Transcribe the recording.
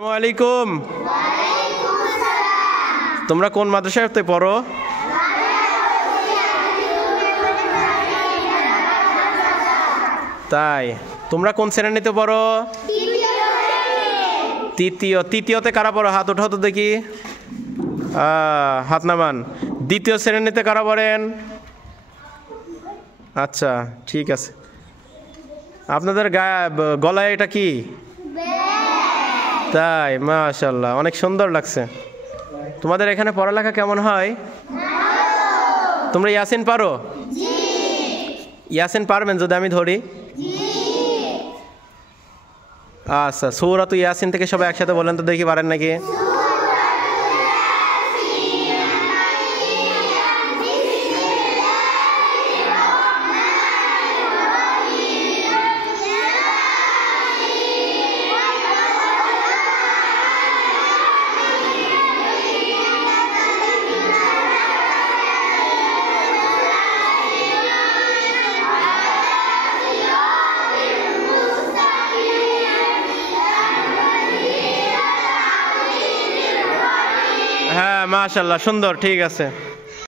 আসসালামু আলাইকুম। তোমরা কোন মাদ্রাসাতে পড়ো? তাই, তোমরা কোন শ্রেণীতে পড়ো? তৃতীয়তে কারা পড়ো? হাত ওঠাও তো দেখি, হাত নামান। দ্বিতীয় শ্রেণীতে কারা পড়েন? আচ্ছা, ঠিক আছে। আপনাদের গলায় এটা কি? তাই, মাশাআল্লাহ, অনেক সুন্দর লাগছে। তোমাদের এখানে পড়ালেখা কেমন হয়? তোমরা ইয়াসিন পারো? ইয়াসিন পারবেন যদি আমি ধরি? আচ্ছা, সূরাতুল ইয়াসিন থেকে সবাই একসাথে বলেন তো দেখি, পারেন নাকি? হ্যাঁ, মাশাআল্লাহ, সুন্দর, ঠিক আছে।